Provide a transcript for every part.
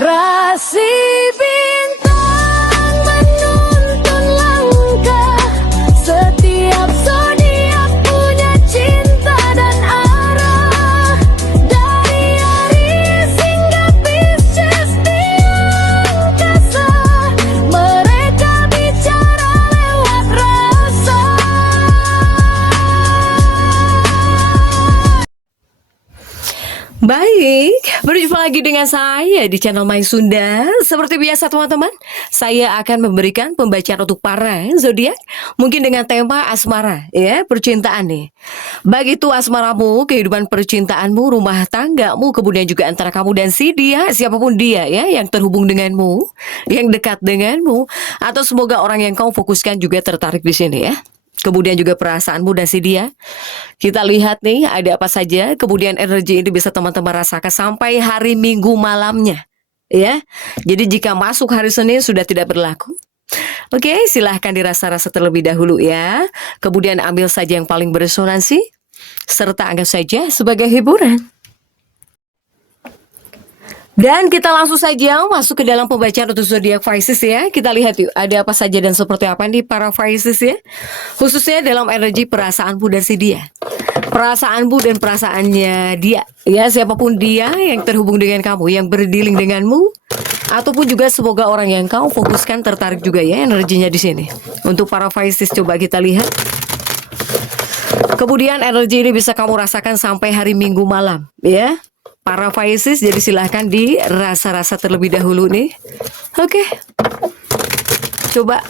Rasi bintang menuntun langkah, setiap zodiak punya cinta dan arah. Dari Aries hingga Pisces di angkasa, mereka bicara lewat rasa. Baik, berjumpa lagi dengan saya di channel Mai Sunda. Seperti biasa teman-teman, saya akan memberikan pembacaan untuk para zodiak, mungkin dengan tema asmara, ya, percintaan nih. Baik itu asmaramu, kehidupan percintaanmu, rumah tanggamu, kemudian juga antara kamu dan si dia, siapapun dia ya, yang terhubung denganmu, yang dekat denganmu, atau semoga orang yang kau fokuskan juga tertarik di sini ya. Kemudian juga perasaanmu dan si dia. Kita lihat nih ada apa saja. Kemudian energi ini bisa teman-teman rasakan sampai hari Minggu malamnya, ya. Jadi jika masuk hari Senin sudah tidak berlaku. Oke, silahkan dirasa-rasa terlebih dahulu ya. Kemudian ambil saja yang paling beresonansi, serta anggap saja sebagai hiburan. Dan kita langsung saja masuk ke dalam pembacaan untuk zodiak Pisces ya. Kita lihat yuk, ada apa saja dan seperti apa nih para Pisces ya. Khususnya dalam energi perasaanmu dan si dia. Perasaanmu dan perasaannya dia. Ya, siapapun dia yang terhubung dengan kamu, yang berdealing denganmu, ataupun juga semoga orang yang kau fokuskan tertarik juga ya energinya di sini. Untuk para Pisces coba kita lihat. Kemudian energi ini bisa kamu rasakan sampai hari Minggu malam ya. Para Pisces, jadi silahkan dirasa-rasa terlebih dahulu nih. Oke. Coba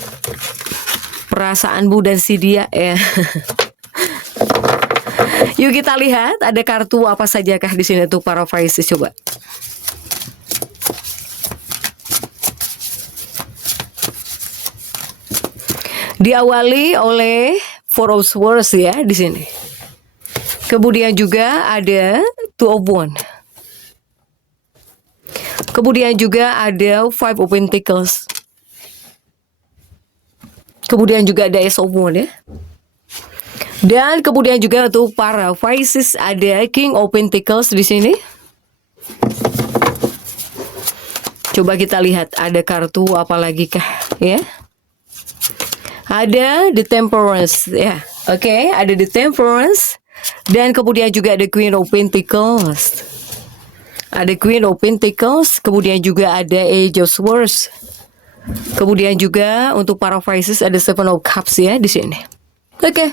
perasaanmu dan si dia ya. Yuk kita lihat ada kartu apa sajakah di sini untuk para Pisces coba. Diawali oleh Four of Swords ya di sini. Kemudian juga ada Two of Wands. Kemudian juga ada Five of Pentacles. Kemudian juga ada Ace of Wands ya. Dan kemudian juga untuk para Pisces ada King of Pentacles di sini. Coba kita lihat ada kartu apa lagi kah ya? Ada The Temperance ya. Oke, ada The Temperance. Dan kemudian juga ada Queen of Pentacles. Ada Queen of Pentacles, kemudian juga ada Age of Swords. Kemudian juga untuk para Pisces ada Seven of Cups ya di sini. Oke.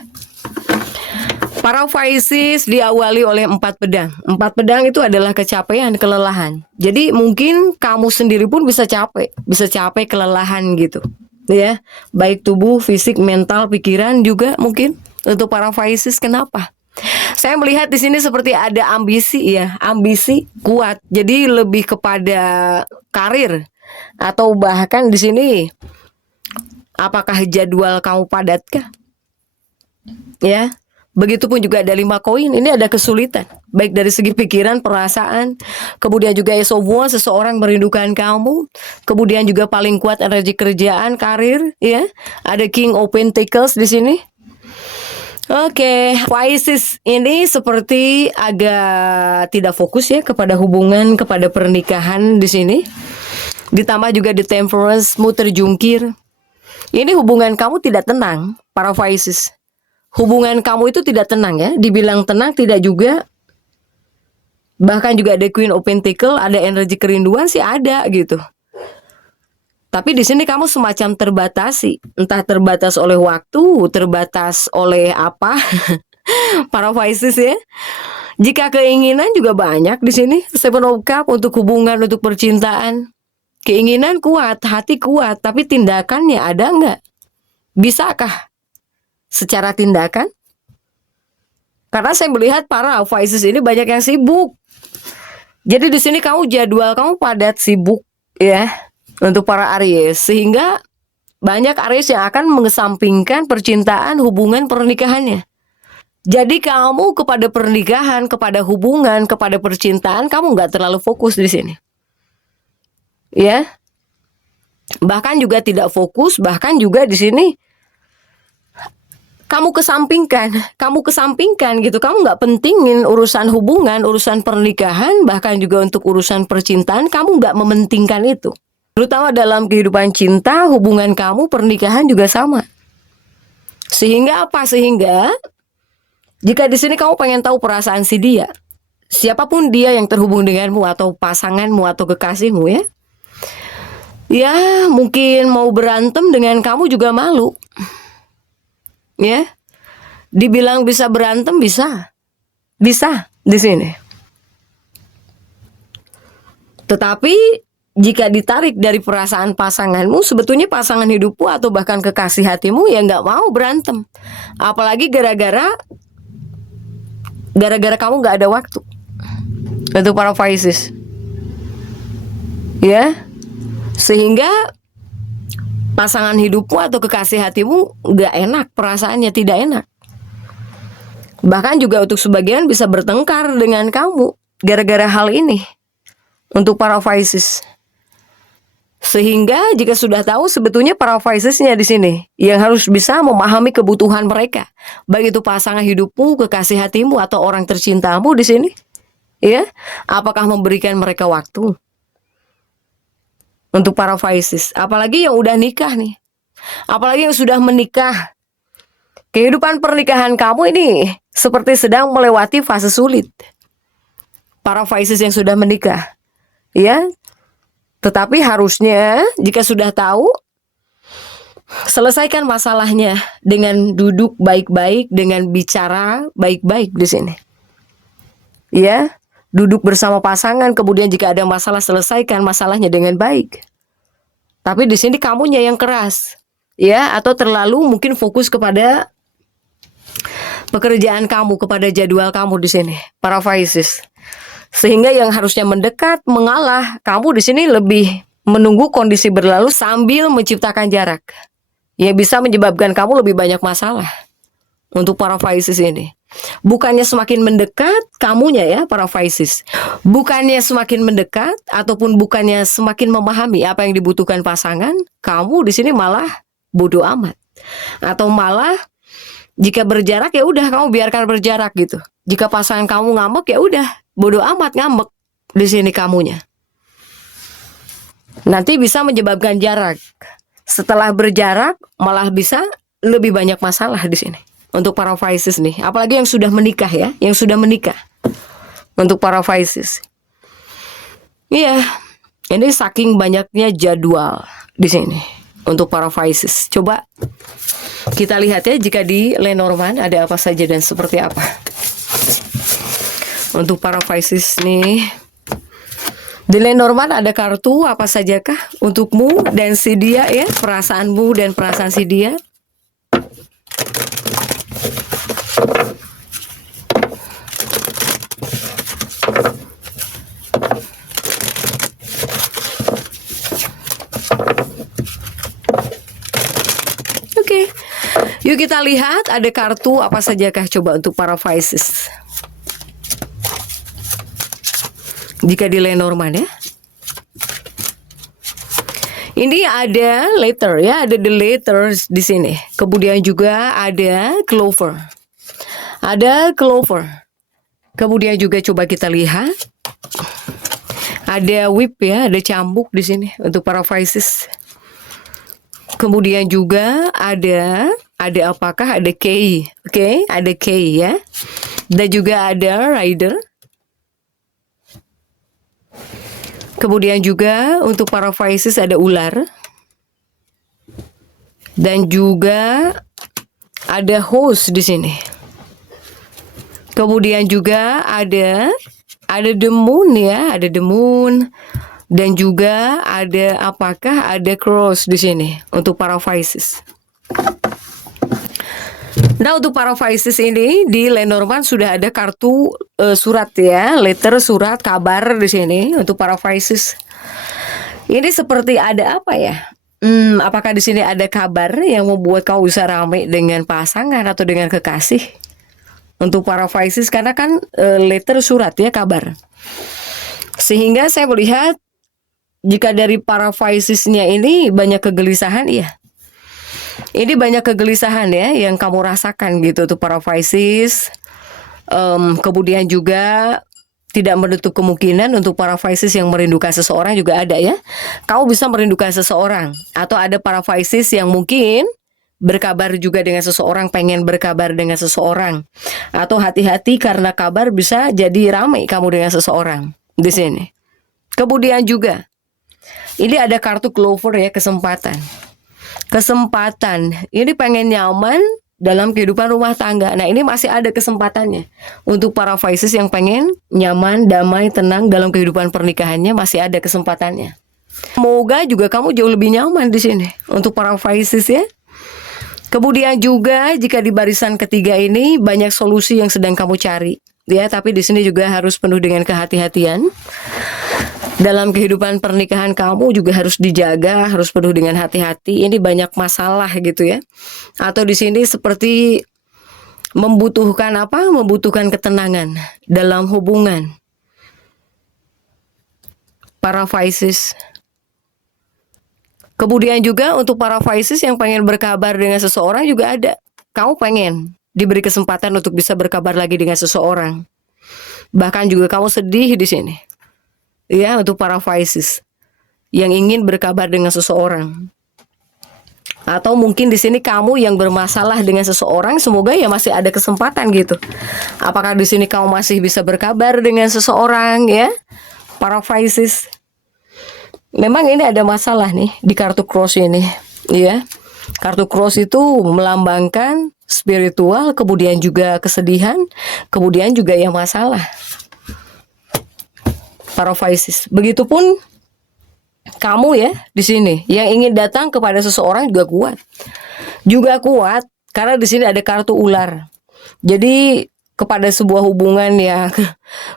Para Pisces diawali oleh 4 pedang. 4 pedang itu adalah kecapean, kelelahan. Jadi mungkin kamu sendiri pun bisa capek, kelelahan gitu. Ya, baik tubuh, fisik, mental, pikiran juga mungkin untuk para Pisces. Kenapa? Saya melihat di sini seperti ada ambisi ya, ambisi kuat. Jadi lebih kepada karir atau bahkan di sini apakah jadwal kamu padatkah? Ya. Begitupun juga ada 5 koin. Ini ada kesulitan baik dari segi pikiran, perasaan. Kemudian juga Ace of Wands, seseorang merindukan kamu. Kemudian juga paling kuat energi kerjaan, karir ya. Ada King of Pentacles di sini. Oke, Pisces ini seperti agak tidak fokus ya kepada hubungan, kepada pernikahan di sini. Ditambah juga di Temperance-mu terjungkir. Ini hubungan kamu tidak tenang, para Pisces. Hubungan kamu itu tidak tenang ya, dibilang tenang tidak juga. Bahkan juga ada Queen of Pentacles, ada energi kerinduan sih ada gitu. Tapi di sini kamu semacam terbatasi, entah terbatas oleh waktu, terbatas oleh apa, para Pisces ya. Jika keinginan juga banyak di sini, Seven of Cups untuk hubungan, untuk percintaan. Keinginan kuat, hati kuat, tapi tindakannya ada nggak? Bisakah secara tindakan? Karena saya melihat para Pisces ini banyak yang sibuk. Jadi di sini kamu jadwal kamu padat sibuk ya. Untuk para Aries, sehingga banyak Aries yang akan mengesampingkan percintaan, hubungan, pernikahannya. Jadi kamu kepada pernikahan, kepada hubungan, kepada percintaan, kamu nggak terlalu fokus di sini. Ya, bahkan juga tidak fokus, bahkan juga di sini kamu kesampingkan gitu. Kamu nggak pentingin urusan hubungan, urusan pernikahan, bahkan juga untuk urusan percintaan, kamu nggak mementingkan itu. Terutama dalam kehidupan cinta, hubungan kamu, pernikahan juga sama. Sehingga apa? Sehingga jika di sini kamu pengen tahu perasaan si dia, siapapun dia yang terhubung denganmu atau pasanganmu atau kekasihmu ya, ya mungkin mau berantem dengan kamu juga malu. Ya, dibilang bisa berantem bisa di sini. Tetapi jika ditarik dari perasaan pasanganmu, sebetulnya pasangan hidupmu atau bahkan kekasih hatimu ya nggak mau berantem. Apalagi gara-gara kamu nggak ada waktu. Itu para Pisces. Ya, sehingga pasangan hidupmu atau kekasih hatimu nggak enak, perasaannya tidak enak. Bahkan juga untuk sebagian bisa bertengkar dengan kamu gara-gara hal ini. Untuk para Pisces. Sehingga jika sudah tahu sebetulnya para Piscesnya di sini yang harus bisa memahami kebutuhan mereka, baik itu pasangan hidupmu, kekasih hatimu atau orang tercintamu di sini. Ya, apakah memberikan mereka waktu? Untuk para Pisces, apalagi yang udah nikah nih, apalagi yang sudah menikah, kehidupan pernikahan kamu ini seperti sedang melewati fase sulit. Para Pisces yang sudah menikah, ya, tetapi harusnya jika sudah tahu, selesaikan masalahnya dengan duduk baik-baik, dengan bicara baik-baik di sini. Ya, duduk bersama pasangan, kemudian jika ada masalah selesaikan masalahnya dengan baik. Tapi di sini kamunya yang keras, ya, atau terlalu mungkin fokus kepada pekerjaan kamu, kepada jadwal kamu di sini, para Pisces. Sehingga yang harusnya mendekat, mengalah, kamu di sini lebih menunggu kondisi berlalu sambil menciptakan jarak. Yang bisa menyebabkan kamu lebih banyak masalah. Untuk para Pisces ini. Bukannya semakin mendekat kamunya ya para Pisces. Bukannya semakin mendekat ataupun bukannya semakin memahami apa yang dibutuhkan pasangan, kamu di sini malah bodoh amat. Atau malah jika berjarak ya udah kamu biarkan berjarak gitu. Jika pasangan kamu ngambek ya udah bodoh amat ngambek di sini kamunya. Nanti bisa menyebabkan jarak. Setelah berjarak malah bisa lebih banyak masalah di sini. Untuk para Pisces nih, apalagi yang sudah menikah ya, yang sudah menikah. Untuk para Pisces. Iya, ini saking banyaknya jadwal di sini untuk para Pisces. Coba kita lihat ya jika di Lenormand ada apa saja dan seperti apa. Untuk para Pisces nih, di Lenormand ada kartu apa sajakah untukmu dan si dia ya, perasaanmu dan perasaan si dia. Oke, yuk kita lihat ada kartu apa sajakah coba untuk para Pisces. Jika di Lenormand ya. Ini ada letter ya, ada the letters di sini. Kemudian juga ada clover. Ada clover. Kemudian juga coba kita lihat. Ada whip ya, ada cambuk di sini untuk para Pisces. Kemudian juga ada apakah ada key. Oke, ada key ya. Dan juga ada rider. Kemudian juga untuk para Pisces ada ular. Dan juga ada host di sini. Kemudian juga ada the moon ya, ada the moon. Dan juga ada apakah ada cross di sini untuk para Pisces. Nah, untuk para Pisces ini di Lenormand sudah ada kartu surat ya, letter surat kabar di sini untuk para Pisces. Ini seperti ada apa ya? Apakah di sini ada kabar yang membuat kau bisa ramai dengan pasangan atau dengan kekasih? Untuk para Pisces karena kan letter surat ya, kabar. Sehingga saya melihat jika dari para Piscesnya ini banyak kegelisahan, iya. Ini banyak kegelisahan ya yang kamu rasakan gitu tuh para Pisces. Kemudian juga tidak menutup kemungkinan untuk para Pisces yang merindukan seseorang juga ada ya. Kamu bisa merindukan seseorang, atau ada para Pisces yang mungkin berkabar juga dengan seseorang, pengen berkabar dengan seseorang. Atau hati-hati karena kabar bisa jadi ramai kamu dengan seseorang di sini. Kemudian juga ini ada kartu Clover ya, kesempatan. Kesempatan ini pengen nyaman dalam kehidupan rumah tangga. Nah, ini masih ada kesempatannya untuk para Pisces yang pengen nyaman, damai, tenang dalam kehidupan pernikahannya, masih ada kesempatannya. Semoga juga kamu jauh lebih nyaman di sini untuk para Pisces ya. Kemudian juga jika di barisan ketiga ini banyak solusi yang sedang kamu cari ya, tapi di sini juga harus penuh dengan kehati-hatian. Dalam kehidupan pernikahan kamu juga harus dijaga, harus penuh dengan hati-hati. Ini banyak masalah gitu ya. Atau di sini seperti membutuhkan apa? Membutuhkan ketenangan dalam hubungan. Para Pisces. Kemudian juga untuk para Pisces yang pengen berkabar dengan seseorang juga ada. Kamu pengen diberi kesempatan untuk bisa berkabar lagi dengan seseorang. Bahkan juga kamu sedih di sini. Ya, untuk para Pisces yang ingin berkabar dengan seseorang. Atau mungkin di sini kamu yang bermasalah dengan seseorang, semoga ya masih ada kesempatan gitu. Apakah di sini kamu masih bisa berkabar dengan seseorang ya? Para Pisces. Memang ini ada masalah nih di kartu cross ini, ya. Kartu cross itu melambangkan spiritual, kemudian juga kesedihan, kemudian juga ya masalah. Para Pisces. Begitupun kamu ya di sini yang ingin datang kepada seseorang juga kuat. Juga kuat karena di sini ada kartu ular. Jadi kepada sebuah hubungan yang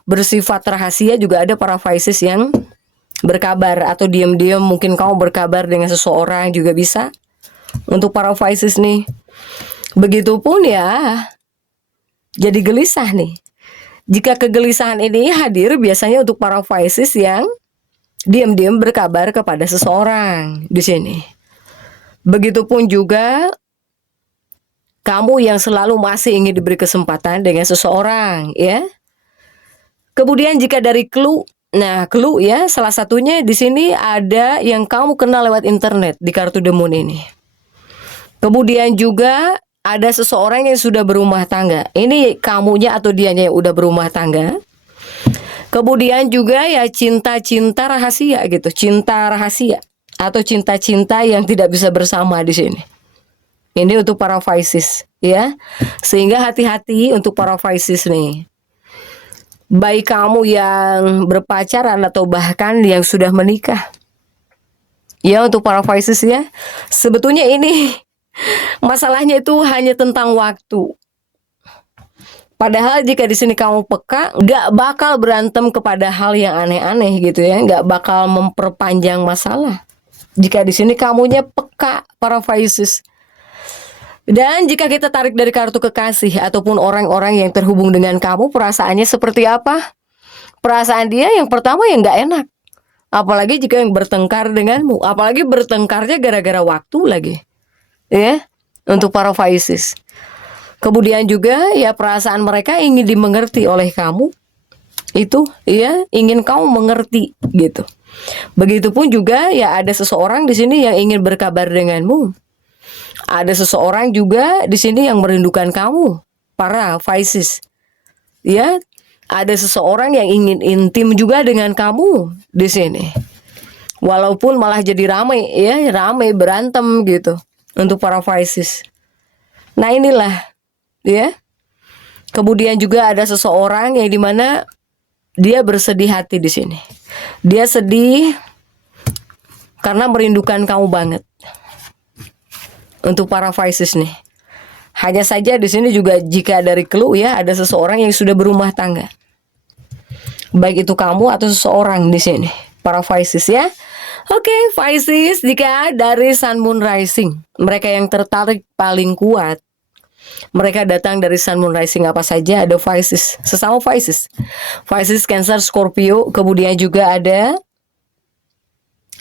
bersifat rahasia juga ada para Pisces yang berkabar, atau diam-diam mungkin kamu berkabar dengan seseorang juga bisa. Untuk para Pisces nih. Begitupun ya jadi gelisah nih. Jika kegelisahan ini hadir biasanya untuk para Pisces yang diam-diam berkabar kepada seseorang di sini. Begitupun juga kamu yang selalu masih ingin diberi kesempatan dengan seseorang ya. Kemudian jika dari clue, nah clue ya salah satunya di sini ada yang kamu kenal lewat internet di kartu The Moon ini. Kemudian juga ada seseorang yang sudah berumah tangga. Ini kamunya atau dianya yang udah berumah tangga. Kemudian juga ya cinta-cinta rahasia gitu, cinta rahasia atau cinta-cinta yang tidak bisa bersama di sini. Ini untuk para Pisces ya. Sehingga hati-hati untuk para Pisces nih. Baik kamu yang berpacaran atau bahkan yang sudah menikah. Ya, untuk para Pisces ya. Sebetulnya ini masalahnya itu hanya tentang waktu. Padahal jika di sini kamu peka, nggak bakal berantem kepada hal yang aneh-aneh gitu ya, nggak bakal memperpanjang masalah. Jika di sini kamunya peka, para Pisces. Dan jika kita tarik dari kartu kekasih ataupun orang-orang yang terhubung dengan kamu, perasaannya seperti apa? Perasaan dia yang pertama yang nggak enak. Apalagi jika yang bertengkar denganmu, apalagi bertengkarnya gara-gara waktu lagi. Ya, untuk para Pisces. Kemudian juga ya perasaan mereka ingin dimengerti oleh kamu. Itu ya, ingin kamu mengerti gitu. Begitupun juga ya ada seseorang di sini yang ingin berkabar denganmu. Ada seseorang juga di sini yang merindukan kamu, para Pisces. Ya, ada seseorang yang ingin intim juga dengan kamu di sini. Walaupun malah jadi ramai ya, ramai berantem gitu untuk para Pisces. Nah, inilah ya. Kemudian juga ada seseorang yang dimana dia bersedih hati di sini. Dia sedih karena merindukan kamu banget. Untuk para Pisces nih. Hanya saja di sini juga jika dari clue ya ada seseorang yang sudah berumah tangga. Baik itu kamu atau seseorang di sini, para Pisces ya. Oke, Pisces, jika dari Sun Moon Rising, mereka yang tertarik paling kuat, mereka datang dari Sun Moon Rising apa saja, ada Pisces, sesama Pisces. Pisces, Cancer, Scorpio, kemudian juga ada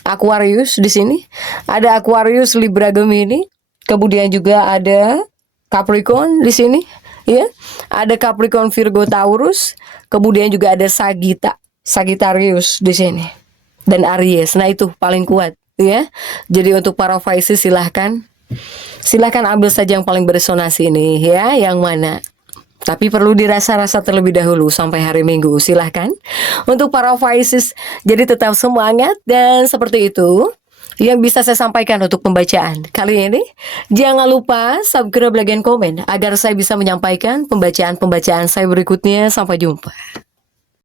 Aquarius di sini. Ada Aquarius, Libra, Gemini. kemudian juga ada Capricorn di sini, ya. Ada Capricorn, Virgo, Taurus, kemudian juga ada Sagittarius di sini dan Aries. Nah, itu paling kuat, ya. Jadi untuk para Pisces silahkan ambil saja yang paling beresonansi ini, ya, yang mana. Tapi perlu dirasa-rasa terlebih dahulu sampai hari Minggu. Silahkan untuk para Pisces. Jadi tetap semangat dan seperti itu yang bisa saya sampaikan untuk pembacaan kali ini. Jangan lupa subscribe, like, dan komen agar saya bisa menyampaikan pembacaan-pembacaan saya berikutnya. Sampai jumpa.